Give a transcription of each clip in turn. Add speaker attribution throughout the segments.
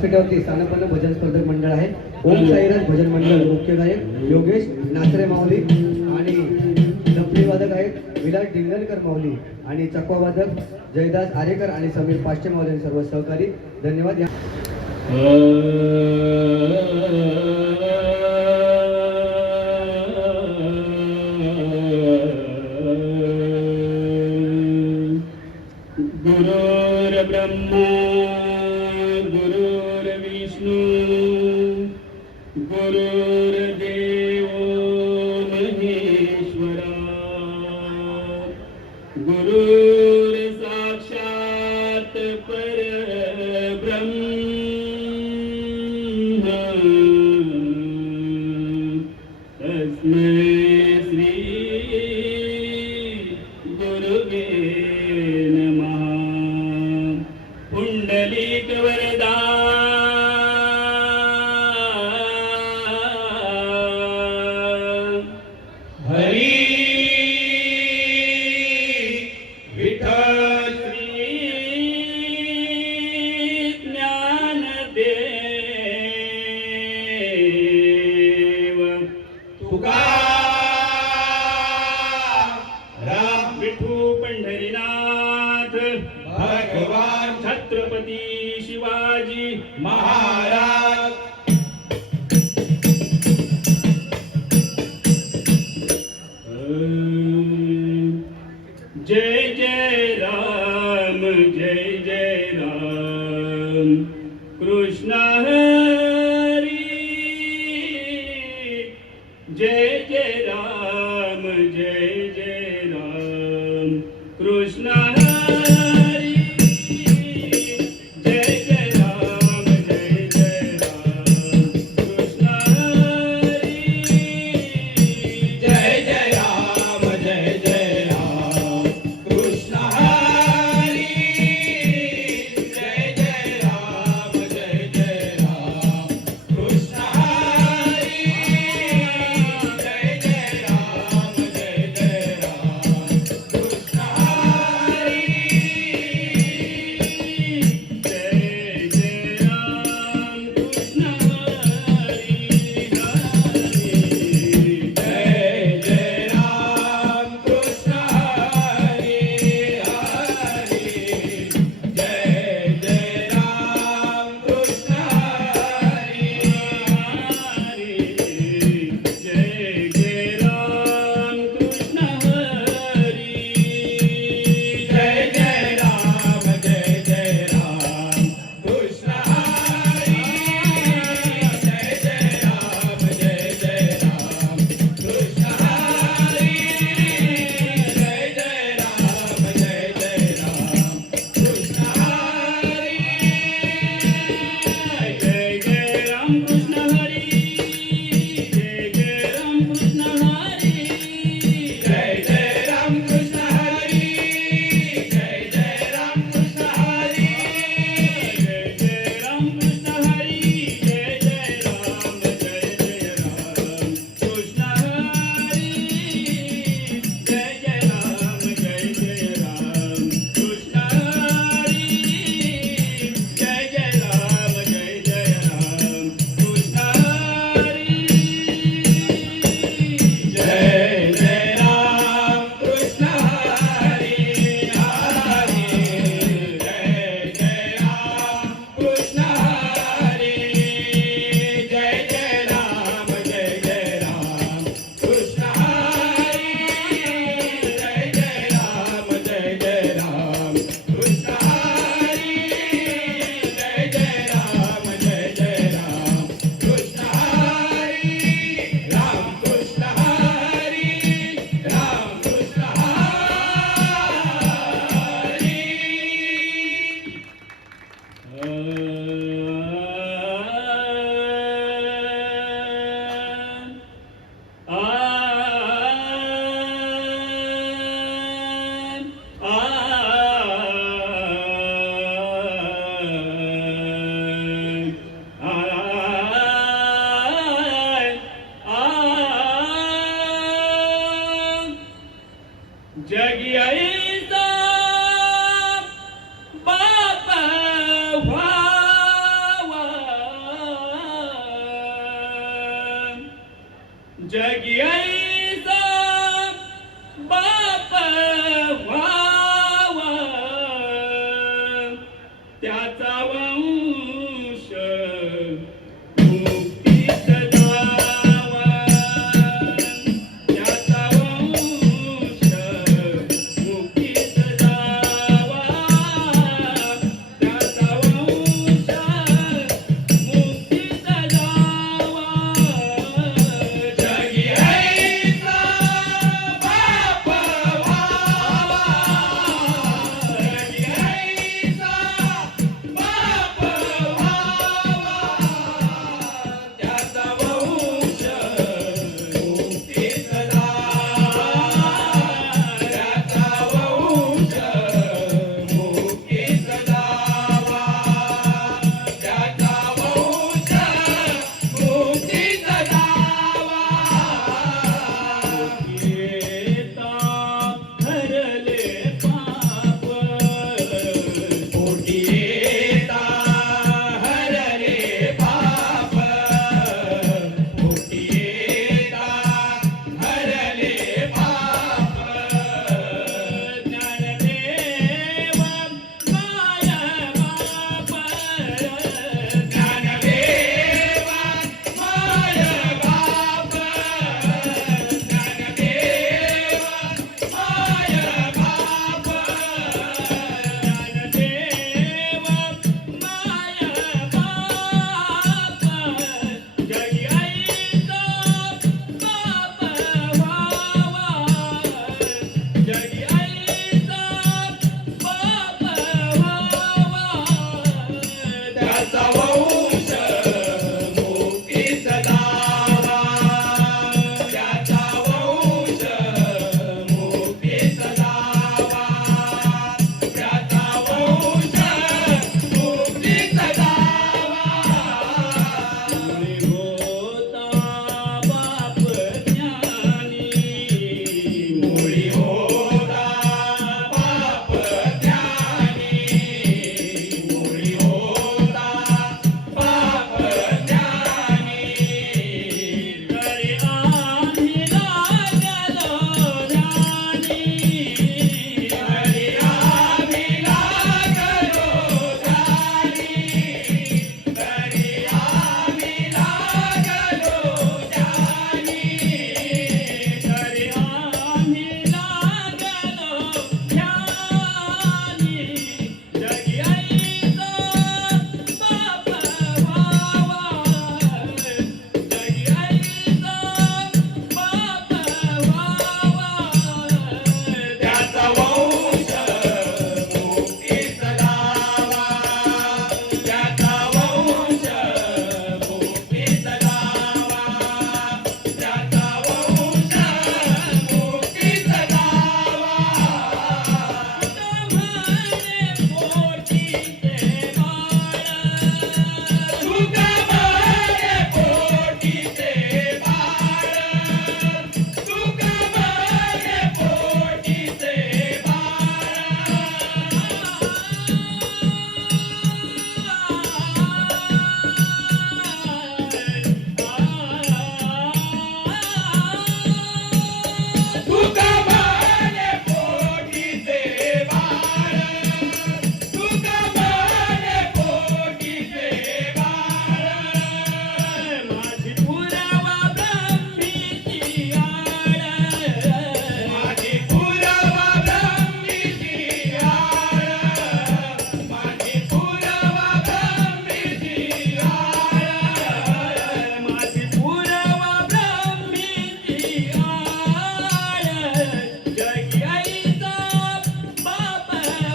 Speaker 1: व्यासपीठावरती स्थानपन्न भजन स्पर्धक मंडळ आहे. ओम साईराज भजन मंडळ मुख्य गायक योगेश नासरे माऊली आणि वादक आहेत विलास डिंगलकर माऊली आणि चकवावादक जयदास आरेकर आणि समीर पाश्चे माऊली सर्व सहकारी. धन्यवाद. या Brahma me. Bye bye.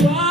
Speaker 1: Taiwan.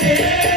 Speaker 1: Yeah.